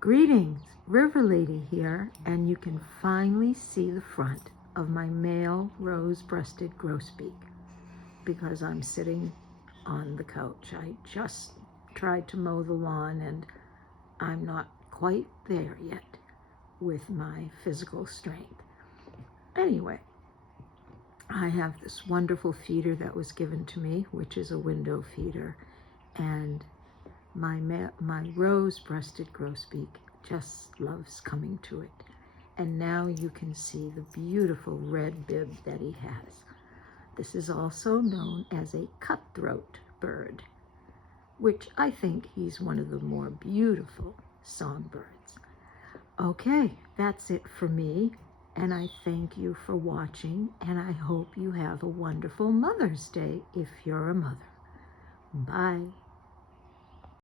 Greetings, River Lady here, and you can finally see the front of my male rose-breasted grosbeak because I'm sitting on the couch. I just tried to mow the lawn and I'm not quite there yet with my physical strength. Anyway, I have this wonderful feeder that was given to me, which is a window feeder, and my rose-breasted grosbeak just loves coming to it. And now you can see the beautiful red bib that he has. This is also known as a cutthroat bird, which I think he's one of the more beautiful songbirds. Okay, that's it for me, and I thank you for watching, and I hope you have a wonderful Mother's Day if you're a mother. Bye.